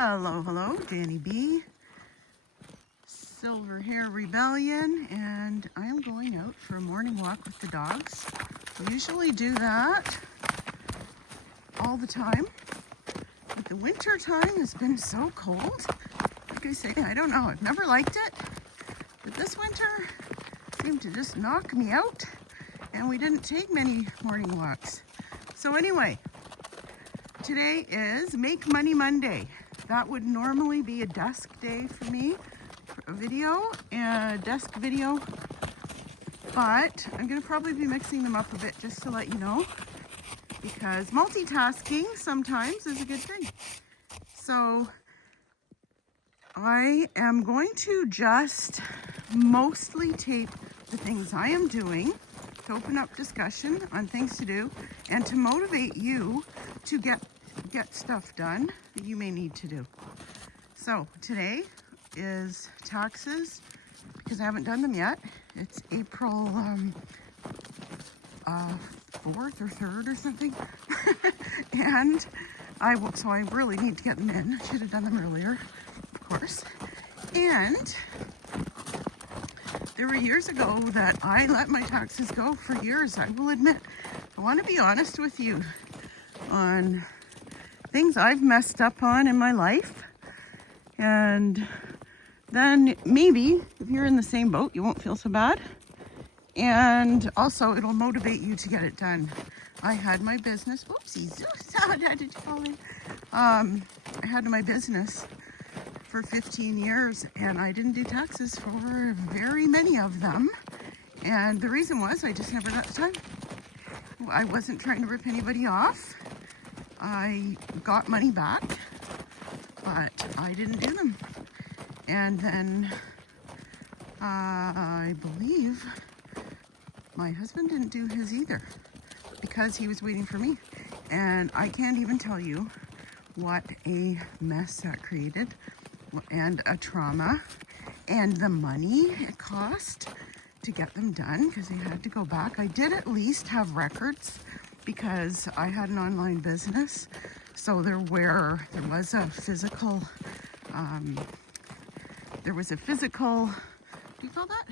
Hello, hello, Danny B, Silver Hair Rebellion, and I am going out for a morning walk with the dogs. I usually do that all the time, but the winter time has been so cold. Like I say, I don't know, I've never liked it, but this winter seemed to just knock me out, and we didn't take many morning walks. So anyway, today is Make Money Monday. That would normally be a desk day for me, a desk video, but I'm gonna probably be mixing them up a bit just to let you know, because multitasking sometimes is a good thing. So I am going to just mostly tape the things I am doing to open up discussion on things to do and to motivate you to get stuff done that you may need to do. So today is taxes, because I haven't done them yet. It's April 4th or 3rd or something. And so I really need to get them in. I should have done them earlier, of course. And there were years ago that I let my taxes go for years, I will admit. I want to be honest with you on things I've messed up on in my life, and then maybe if you're in the same boat you won't feel so bad, and also it'll motivate you to get it done. I had my business, whoopsies, did you fall in? I had my business for 15 years and I didn't do taxes for very many of them, and the reason was I just never got the time. I wasn't trying to rip anybody off. I got money back, but I didn't do them. And then I believe my husband didn't do his either because he was waiting for me. And I can't even tell you what a mess that created, and a trauma, and the money it cost to get them done because they had to go back. I did at least have records because I had an online business, so there was a physical, what do you call that?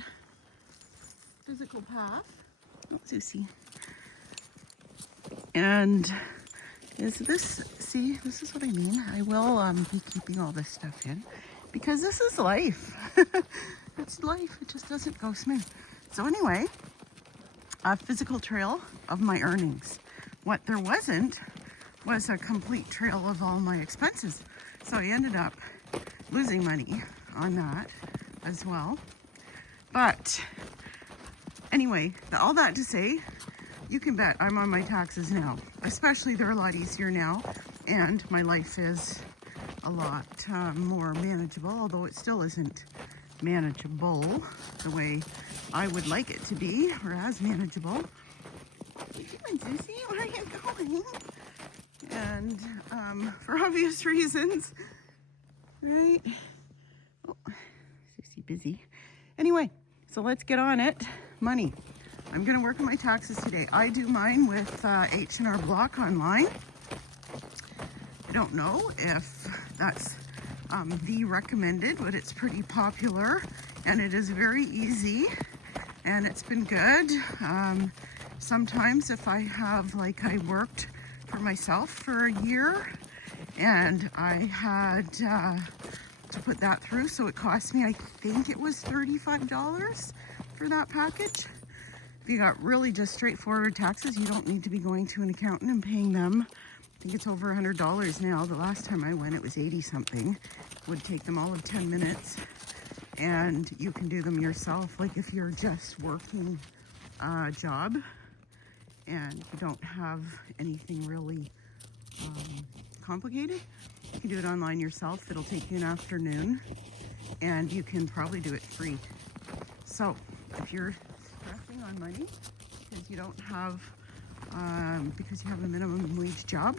Physical path. Oh, Susie. And this is what I mean. I will be keeping all this stuff in because this is life. It's life. It just doesn't go smooth. So anyway, a physical trail of my earnings. What there wasn't was a complete trail of all my expenses. So I ended up losing money on that as well. But anyway, all that to say, you can bet I'm on my taxes now. Especially they're a lot easier now, and my life is a lot more manageable, although it still isn't manageable the way I would like it to be, or as manageable. What are you doing, Susie? Where are you going? And for obvious reasons, right? Oh, Susie busy. Anyway, so let's get on it. Money. I'm going to work on my taxes today. I do mine with H&R Block online. I don't know if that's the recommended, but it's pretty popular and it is very easy and it's been good. Sometimes if I have, like, I worked for myself for a year and I had to put that through, so it cost me, I think it was $35 for that package. If you got really just straightforward taxes, you don't need to be going to an accountant and paying them. I think it's over $100 now. The last time I went, it was 80 something. It would take them all of 10 minutes. And you can do them yourself. Like if you're just working a job and you don't have anything really complicated, you can do it online yourself. It'll take you an afternoon and you can probably do it free. So if you're stressing on money because you don't have, because you have a minimum wage job,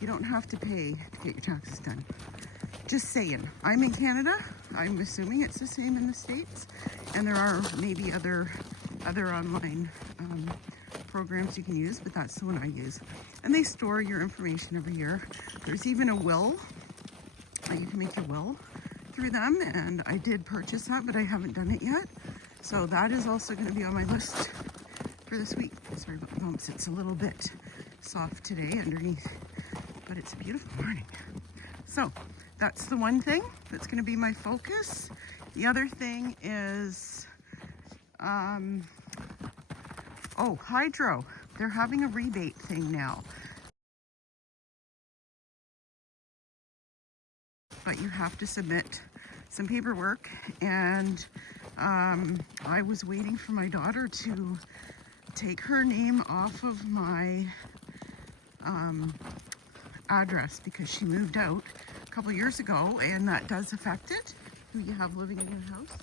you don't have to pay to get your taxes done. Just saying. I'm in Canada. I'm assuming it's the same in the States. And there are maybe other online programs you can use, but that's the one I use. And they store your information every year. There's even a will. I you can make your will through them, and I did purchase that, but I haven't done it yet. So that is also going to be on my list for this week. Sorry about the bumps. It's a little bit soft today underneath, but it's a beautiful morning. So that's the one thing that's going to be my focus. The other thing is, hydro. They're having a rebate thing now. But you have to submit some paperwork, and I was waiting for my daughter to take her name off of my address because she moved out a couple years ago, and that does affect it, who you have living in your house.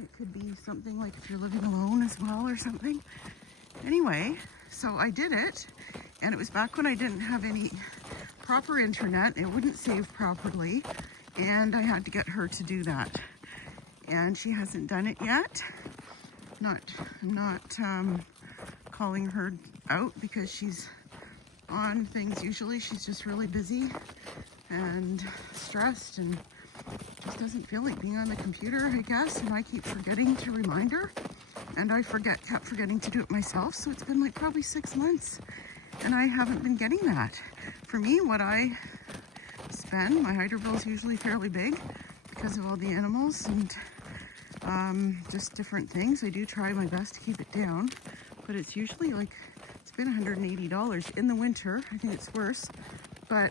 It could be something like if you're living alone as well or something. Anyway, so I did it, and it was back when I didn't have any proper internet. It wouldn't save properly, and I had to get her to do that. And she hasn't done it yet. I'm not calling her out because she's on things usually. She's just really busy and stressed and just doesn't feel like being on the computer, I guess. And I keep forgetting to remind her, and I kept forgetting to do it myself. So it's been like probably 6 months, and I haven't been getting that. For me, what I spend, my hydro bill is usually fairly big because of all the animals and just different things. I do try my best to keep it down, but it's usually like, it's been $180 in the winter. I think it's worse, but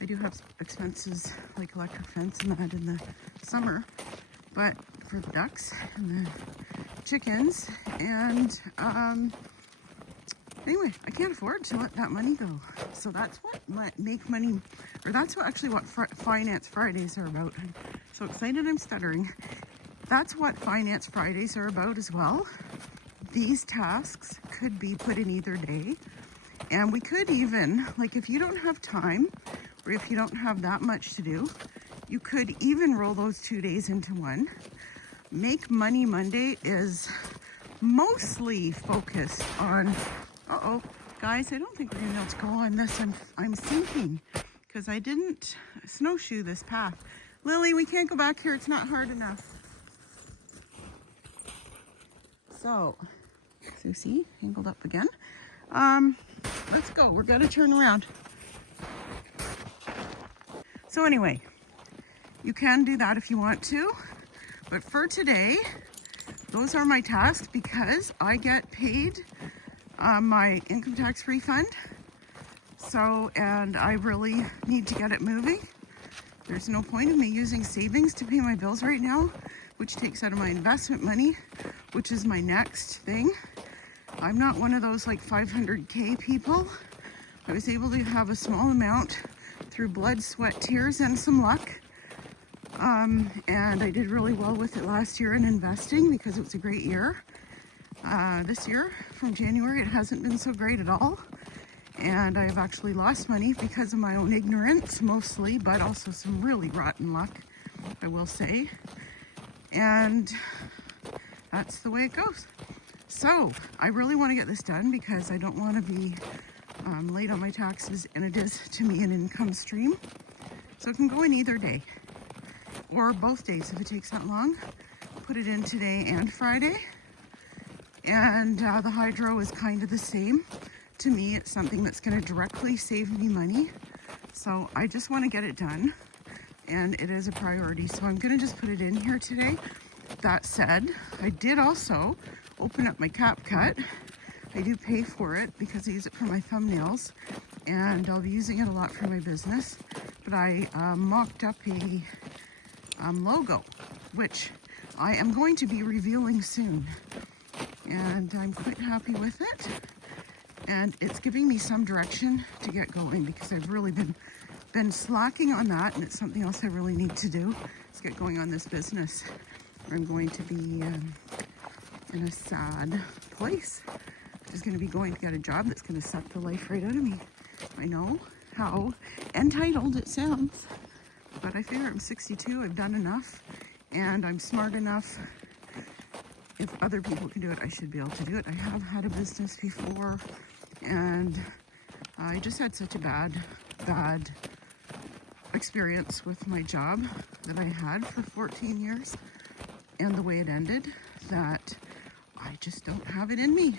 I do have expenses like electric fence and that in the summer, but for the ducks and the chickens, and anyway, I can't afford to let that money go. So that's what make money, or that's what actually what Finance Fridays are about. I'm so excited I'm stuttering. That's what Finance Fridays are about as well. These tasks could be put in either day, and we could even, like, if you don't have time, or if you don't have that much to do, you could even roll those 2 days into one. Make Money Monday is mostly focused on, guys, I don't think we're gonna be able to go on this. I'm sinking because I didn't snowshoe this path. Lily, we can't go back here. It's not hard enough. So see, angled up again. Let's go. We're gonna turn around. So anyway, you can do that if you want to, but for today, those are my tasks because I get paid my income tax refund. So, and I really need to get it moving. There's no point in me using savings to pay my bills right now, which takes out of my investment money, which is my next thing. I'm not one of those like 500K people. I was able to have a small amount through blood, sweat, tears, and some luck. And I did really well with it last year in investing because it was a great year. This year, from January, it hasn't been so great at all. And I've actually lost money because of my own ignorance mostly, but also some really rotten luck, I will say. And that's the way it goes. So I really want to get this done because I don't want to be late on my taxes, and it is to me an income stream. So it can go in either day or both days if it takes that long. Put it in today and Friday. And the hydro is kind of the same. To me, it's something that's going to directly save me money. So I just want to get it done, and it is a priority. So I'm going to just put it in here today. That said, I did also open up my CapCut. I do pay for it because I use it for my thumbnails, and I'll be using it a lot for my business. But I mocked up a logo, which I am going to be revealing soon. And I'm quite happy with it. And it's giving me some direction to get going because I've really been slacking on that, and it's something else I really need to do is get going on this business. I'm going to be in a sad place. I'm just going to be going to get a job that's going to suck the life right out of me. I know how entitled it sounds, but I figure I'm 62, I've done enough, and I'm smart enough. If other people can do it, I should be able to do it. I have had a business before, and I just had such a bad experience with my job that I had for 14 years and the way it ended, that I just don't have it in me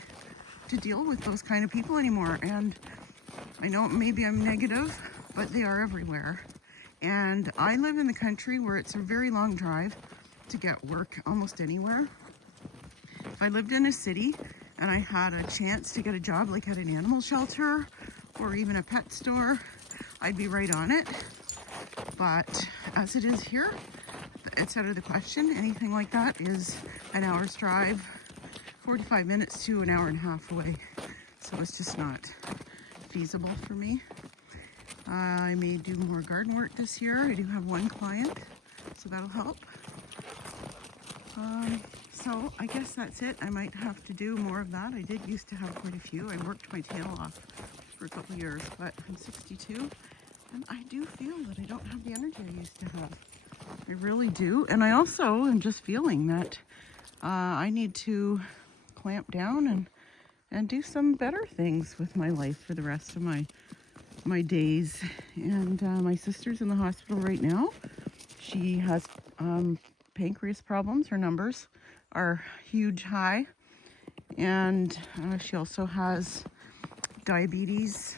to deal with those kind of people anymore. And I know maybe I'm negative, but they are everywhere. And I live in the country where it's a very long drive to get work almost anywhere. If I lived in a city and I had a chance to get a job like at an animal shelter or even a pet store, I'd be right on it. But as it is here, it's out of the question. Anything like that is an hour's drive, 45 minutes to an hour and a half away. So it's just not feasible for me. I may do more garden work this year. I do have one client, so that'll help. So I guess that's it. I might have to do more of that. I did used to have quite a few. I worked my tail off for a couple of years, but I'm 62 and I do feel that I don't have the energy I used to have. I really do. And I also am just feeling that I need to clamp down and do some better things with my life for the rest of my days. And my sister's in the hospital right now. She has pancreas problems. Her numbers are huge high, and she also has diabetes.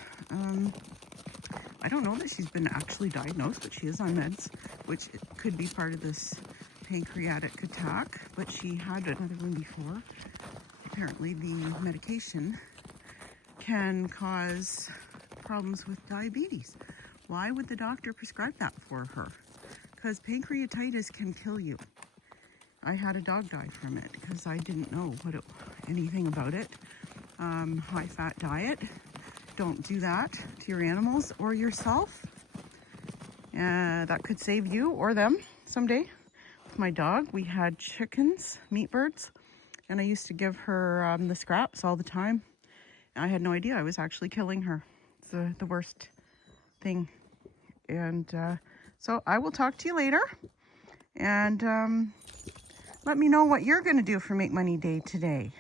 I don't know that she's been actually diagnosed, but she is on meds, which could be part of this pancreatic attack, but she had another one before. Apparently the medication can cause problems with diabetes. Why would the doctor prescribe that for her? Because pancreatitis can kill you. I had a dog die from it because I didn't know anything about it. High fat diet. Don't do that to your animals or yourself. That could save you or them someday. With my dog, we had chickens, meat birds, and I used to give her the scraps all the time. I had no idea I was actually killing her. It's the worst thing. And so I will talk to you later. And let me know what you're going to do for Make Money Day today.